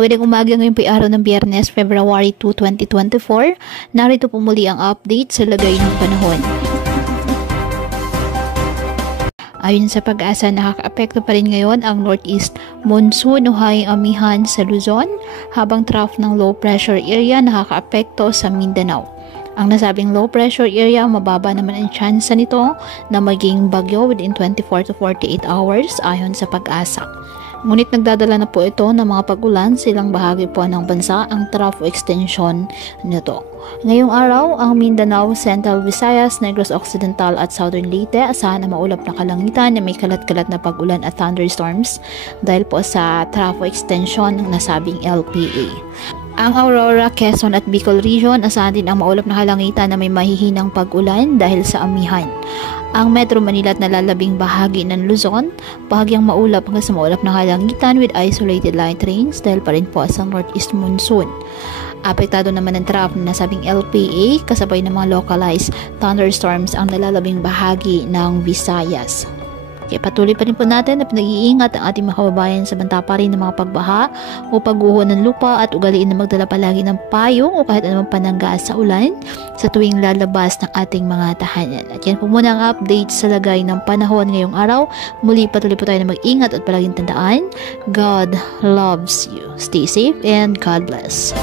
Magandang umaga, ngayon po araw ng Biyernes, February 2, 2024. Narito po muli ang update sa lagay ng panahon. Ayon sa Pag-asa, nakakaapekto pa rin ngayon ang northeast monsoon o hanging amihan sa Luzon, habang trough ng low pressure area nakakaapekto sa Mindanao. Ang nasabing low pressure area, mababa naman ang tsansa nito na maging bagyo within 24 to 48 hours ayon sa Pag-asa. Ngunit nagdadala na po ito ng mga pag-ulan sa ilang bahagi po ng bansa ang trough extension nito. Ngayong araw, ang Mindanao, Central Visayas, Negros Occidental at Southern Leyte asahan na maulap na kalangitan na may kalat-kalat na pag-ulan at thunderstorms dahil po sa trough extension ng nasabing LPA. Ang Aurora, Quezon at Bicol Region asahan din ang maulap na kalangitan na may mahihinang pag-ulan dahil sa amihan. Ang Metro Manila at nalalabing bahagi ng Luzon, bahagyang maulap hanggang sa maulap na kalangitan with isolated light rains dahil pa rin po sa northeast monsoon. Apektado naman ng trough na nasabing LPA kasabay ng mga localized thunderstorms ang nalalabing bahagi ng Visayas. Kaya patuloy pa rin po natin na pinag-iingat ang ating mga kababayan sa banta pa rin ng mga pagbaha o pagguho ng lupa at ugaliin na magdala palagi ng payong o kahit anumang panangga sa ulan sa tuwing lalabas ng ating mga tahanan. At yan po muna ang update sa lagay ng panahon ngayong araw. Muli patuloy po tayo na mag-ingat at palaging tandaan, God loves you. Stay safe and God bless.